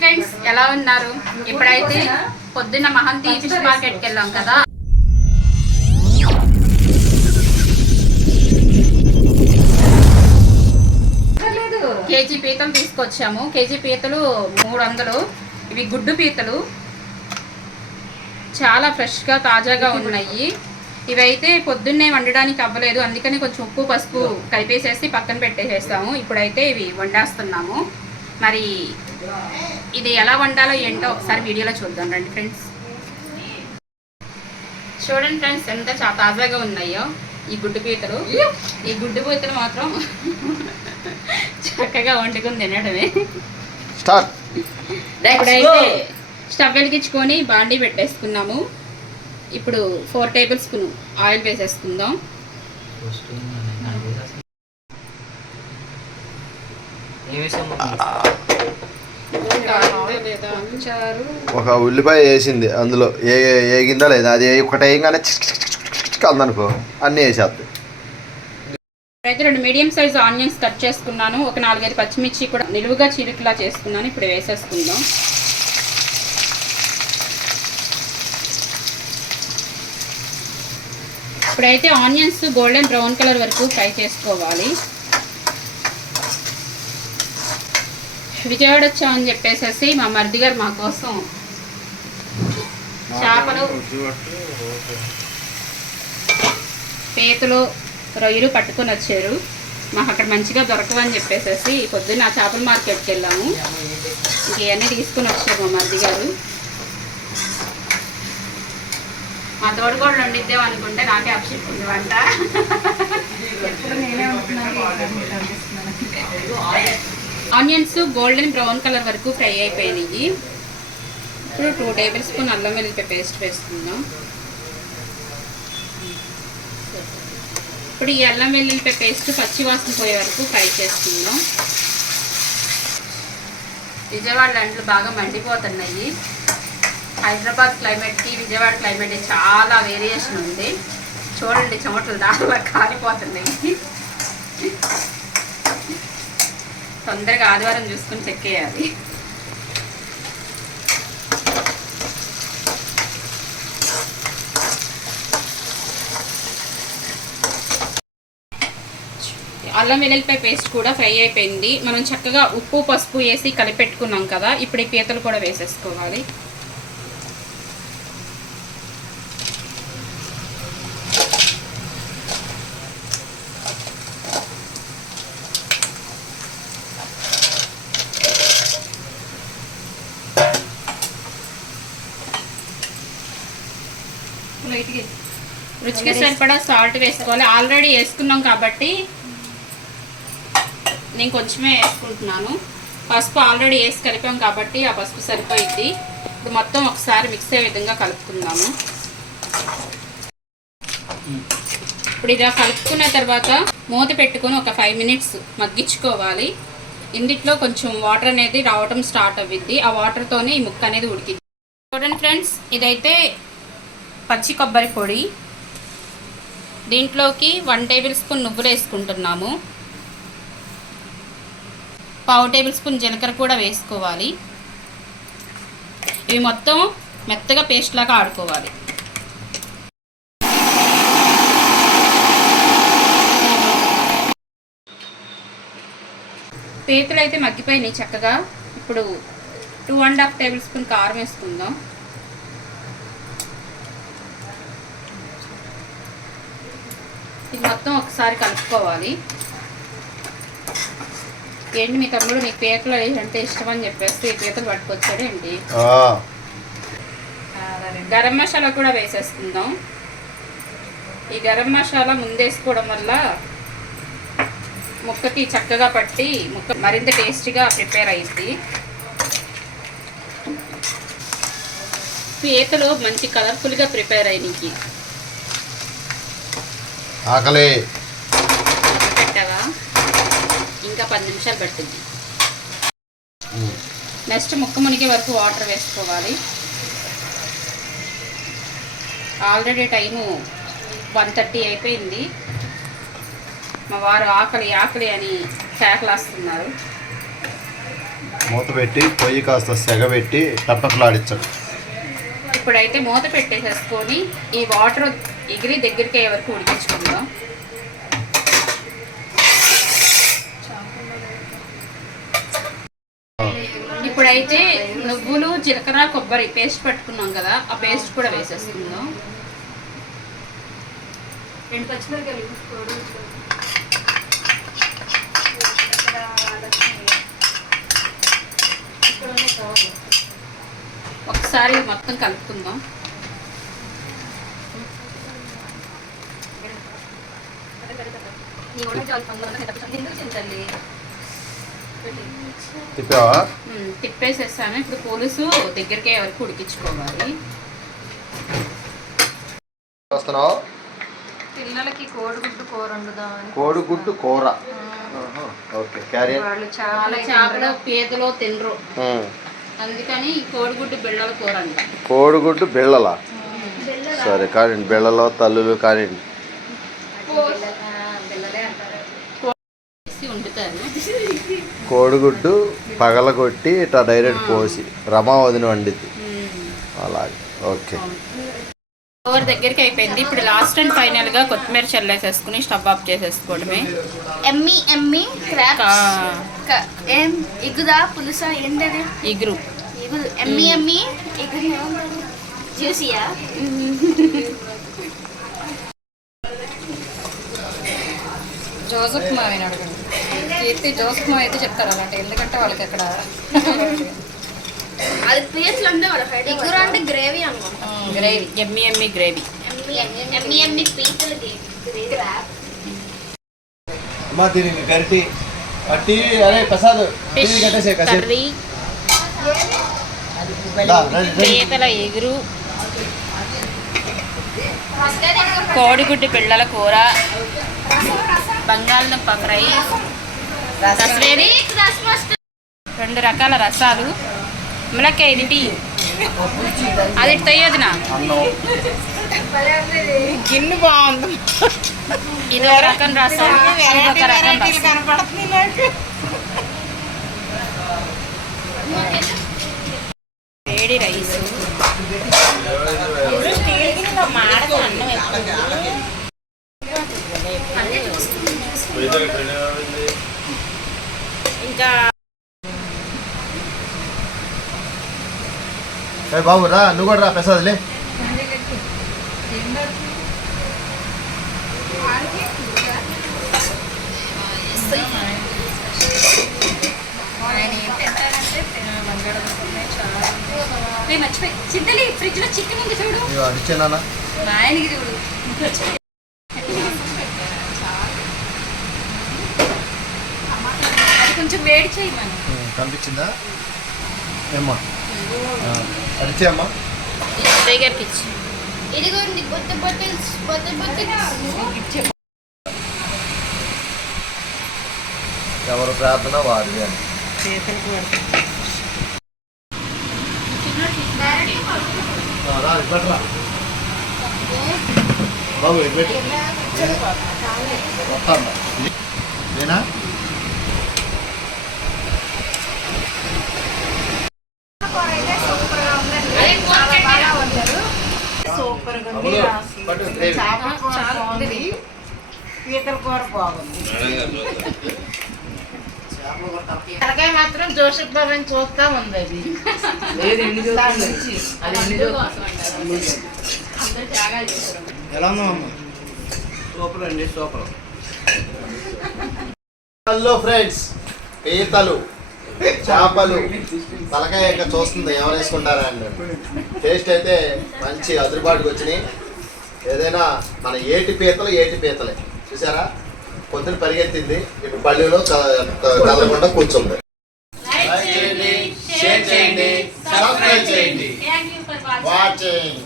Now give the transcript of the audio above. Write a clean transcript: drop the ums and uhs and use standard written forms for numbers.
Friends, ఎలా ఉన్నారు? ఇప్పుడైతే పొద్దున్న మహంతి ఫిష్ మార్కెట్కి వెళ్ళాం కదా. కేజీ పీతలు తీసుకొచ్చాము. కేజీ పీతలు 300. ఇవి గుడ్డు పీతలు, చాలా ఫ్రెష్గా తాజాగా ఉన్నాయి. ఇవైతే పొద్దున్నే వండడానికి అవ్వలేదు, అందుకని కొంచెం ఉప్పు పసుపు కలిపేసేసి పక్కన పెట్టేసేస్తాము. ఇప్పుడైతే ఇవి వండేస్తున్నాము. మరి ఇది ఎలా వండాలో ఏంటో ఒకసారి వీడియోలో చూద్దాం రండి ఫ్రెండ్స్. చూడండి ఫ్రెండ్స్, ఎంత తాజాగా ఉన్నాయో ఈ గుడ్డు పీతలు. ఈ గుడ్డు పీతలు మాత్రం చక్కగా వండుకొని తినడమే. ఇప్పుడైతే స్టవ్ వెలిగించుకొని బాండీ పెట్టేసుకున్నాము. ఇప్పుడు 4 టేబుల్ స్పూన్ ఆయిల్ వేసేసుకుందాం. ఒక ఉల్లిపాయ వేసింది అందులో, ఏగిందా లేదా అది ఒకటి వేయగానే అందనుకో అన్నీ వేసేద్ది. అయితే 2 మీడియం సైజ్ ఆనియన్స్ కట్ చేసుకున్నాను. ఒక 4-5 పచ్చిమిర్చి కూడా నిలువుగా చీలికలా చేసుకున్నాను. ఇప్పుడు వేసేసుకుందాం. ఇప్పుడైతే ఆనియన్స్ గోల్డెన్ బ్రౌన్ కలర్ వరకు ఫ్రై చేసుకోవాలి. విజయవాడ వచ్చామని చెప్పేసి మా మరిది గారు మా కోసం చేపలు, పీతలు, రొయ్యలు పట్టుకొని వచ్చారు. మాకు అక్కడ మంచిగా దొరకవని చెప్పేసి పొద్దున్న చేపల మార్కెట్కి వెళ్ళాము. ఇవన్నీ తీసుకొని వచ్చారు మా మరిది గారు. మా తోడు కూడా వండిద్దాం అనుకుంటే నాకే అప్సెట్ ఉంది వంట. ఆనియన్స్ గోల్డెన్ బ్రౌన్ కలర్ వరకు ఫ్రై అయిపోయినాయి. ఇప్పుడు 2 టేబుల్ స్పూన్ అల్లం వెల్లుల్లిపాయ పేస్ట్ వేసుకుందాం. ఇప్పుడు ఈ అల్లం వెల్లుల్లిపాయ పేస్ట్ పచ్చి వాసన పోయే వరకు ఫ్రై చేసుకుందాం. విజయవాడ లండ్లు బాగా మండిపోతున్నాయి. హైదరాబాద్ క్లైమేట్కి విజయవాడ క్లైమేట్ చాలా వేరియేషన్ ఉంది. చూడండి, చెమటలు దాదాపు కాలిపోతున్నాయి. తొందరగా ఆదివారం చూసుకుని చెక్కేయాలి. అల్లం వెల్లుల్లిపాయ పేస్ట్ కూడా ఫ్రై అయిపోయింది. మనం చక్కగా ఉప్పు పసుపు వేసి కలిపెట్టుకున్నాం కదా. ఇప్పుడు ఈ పీతలు కూడా వేసేసుకోవాలి. రుచికి సరిపడా సాల్ట్ వేసుకోవాలి. ఆల్రెడీ వేసుకున్నాం కాబట్టి నేను కొంచెమే వేసుకుంటున్నాను. పసుపు ఆల్రెడీ వేసి కలిపాం కాబట్టి ఆ పసుపు సరిపోయింది. ఇప్పుడు మొత్తం ఒకసారి మిక్స్ అయ్యే విధంగా కలుపుకుందాము. ఇప్పుడు ఇలా కలుపుకున్న తర్వాత మూత పెట్టుకొని ఒక 5 మినిట్స్ మగ్గించుకోవాలి. ఇందులో కొంచెం వాటర్ అనేది రావటం స్టార్ట్ అవ్విద్ది. ఆ వాటర్తోనే ఈ ముక్క అనేది ఉడికిద్ది. చూడండి ఫ్రెండ్స్, ఇదైతే పచ్చి కొబ్బరి పొడి. దీంట్లోకి 1 టేబుల్ స్పూన్ నువ్వులు వేసుకుంటున్నాము. 1/2 టేబుల్ స్పూన్ జీలకర్ర కూడా వేసుకోవాలి. ఇవి మొత్తం మెత్తగా పేస్ట్ లాగా ఆడుకోవాలి. పీతలు అయితే మగ్గిపోయినాయి చక్కగా. ఇప్పుడు 2.5 టేబుల్ స్పూన్ కారం వేసుకుందాం. ఇది మొత్తం ఒకసారి కలుపుకోవాలి. ఏంటి మీ తమ్ముడు నీకు పీతలు అంటే ఇష్టం అని చెప్పేసి పీతలు పట్టుకొచ్చాడు ఏంటి? గరం మసాలా కూడా వేసేసుకుందాం. ఈ గరం మసాలా ముందేసుకోవడం వల్ల ముక్కకి చక్కగా పట్టి ముక్క మరింత టేస్టీగా ప్రిపేర్ అయ్యింది. పీతలు మంచి కలర్ఫుల్గా ప్రిపేర్ అయినాయి. ఆకలి పెట్టావా? ఇంకా 10 నిమిషాలు పట్టింది. నెక్స్ట్ ముక్క మునిగే వరకు వాటర్ వేసుకోవాలి. ఆల్రెడీ టైము 1:30 అయిపోయింది. మా వారు ఆకలి ఆకలి అని కేకలేస్తున్నారు. మూత పెట్టి పొయ్యి కాస్త సెగబెట్టి టపటకలాడించండి. ఇప్పుడైతే మూత పెట్టేసేసుకొని ఈ వాటర్ ఎగిరి దగ్గరికి అయ్యే వరకు ఉడికించుకుందాం. ఇప్పుడైతే నువ్వులు, జీలకర్ర, కొబ్బరి పేస్ట్ పట్టుకున్నాం కదా, ఆ పేస్ట్ కూడా వేసేసుకుందాం. 2 పచ్చిమిరపకాయలు ఒకసారి మొత్తం కలుపుకుందాం. తిప్పేసేసాను. ఇప్పుడు పులుసు దగ్గరికి వరకు ఉడికించుకోవాలి. పిల్లలకి కోడిగుడ్డు కూర వండుదామని. కోడిగుడ్డు కూర. Okay, carrier. వాళ్ళు చాలా చేపలు పీతలో తినరు, అందుకని కోడిగుడ్డు బిళ్ళల కూర అంట. కోడిగుడ్డు బిళ్ళలా? సరే కానీ బిళ్ళలో తల్లులు కానీ వండుతారు. కోడిగుడ్డు పగలగొట్టి ఇట్లా డైరెక్ట్ పోసి రమా వదిన వండిద్ది అలాగే. ఓకే, కూర దగ్గరికి అయిపోయింది. ఇప్పుడు లాస్ట్ అండ్ ఫైనల్ గా కొత్తిమీర చల్లేసేసుకుని స్టవ్ ఆఫ్ చేసేసుకోవడమే. ఎమ్మి ఎమ్మి క్రాబ్స్ ఏం ఇగుదా పులుసా ఏంటది? ఇగురు. ఇగురు ఎమ్మి ఎమ్మి ఇగురు జ్యూసియా. జోసఫ్ మావిని అడగండి. కీర్తి జోసఫ్ మావి అయితే చెప్తారు అలాంటి, ఎందుకంటే వాళ్ళకి అక్కడ అది పేస్ట్లు అంటే వాళ్ళ ఇగురు అంటే గ్రేవీ అనుకుంటా. గ్రేవీ, ఎమ్మి ఎమ్మి గ్రేవీ. ఎమ్మి ఎమ్మి పీతల గ్రేవీ. అమ్మా దీనికి గరిటి పట్టి. అరే ప్రసాద్ కర్రీ, పీతల ఎగురు, కోడిగుడ్డు పిల్లల కూర, బంగాళదుంప ఫ్రై, రసవేది, 2 రకాల రసాలు, ములక్కాయ టీ, అది తయ్యదు నా గిన్నె బాగుంది. ఇది ఒక రకం రసం, ఇది ఒక రకం రసం. కనపడుతుంది నాకు. వేడి రైస్, ఇంకా బాబు రా, నువ్వు కూడా రా ప్రసాద్లే. మర్చిపోయి చిద్దలి ఫ్రిడ్జ్ లో చికెన్ ఉంది చూడు. అడిచానా మా ఆయనకి చూడు. అది కొంచెం వేడి చేయి మనం. కనిపించిందా ఏమ్మా? అడిచామ్మా దగ్గరికి ఇచ్చి ఇదిగోండి కొత్త బాటిల్స్. ఎవరు ప్రార్థన వారిది అని. బాబు నేనా? సూపర్ గా ఉంది. చేపల కూర బాగుంది, పీతల కూర బాగుంది. తలకాయ మాత్రం జోసెఫ్ బాబు అని చూస్తా ఉంది. అది ఎలా ఉన్నామమ్మా? సూపర్ అండి, సూపర్. హలో ఫ్రెండ్స్, పీతలు, చేపలు, తలకాయ ఇంకా చూస్తుంది ఎవరు వేసుకుంటారా అండి. టేస్ట్ అయితే మంచి అదురుబాటుకు వచ్చినాయి. ఏదైనా మన ఏటి పీతలే చూసారా? పొద్దున పరిగెత్తింది, ఇప్పుడు పల్లెలో కదలకుండా కూర్చుంది. లైక్ చేయండి, షేర్ చేయండి, సబ్స్క్రైబ్ చేయండి. వాచింగ్.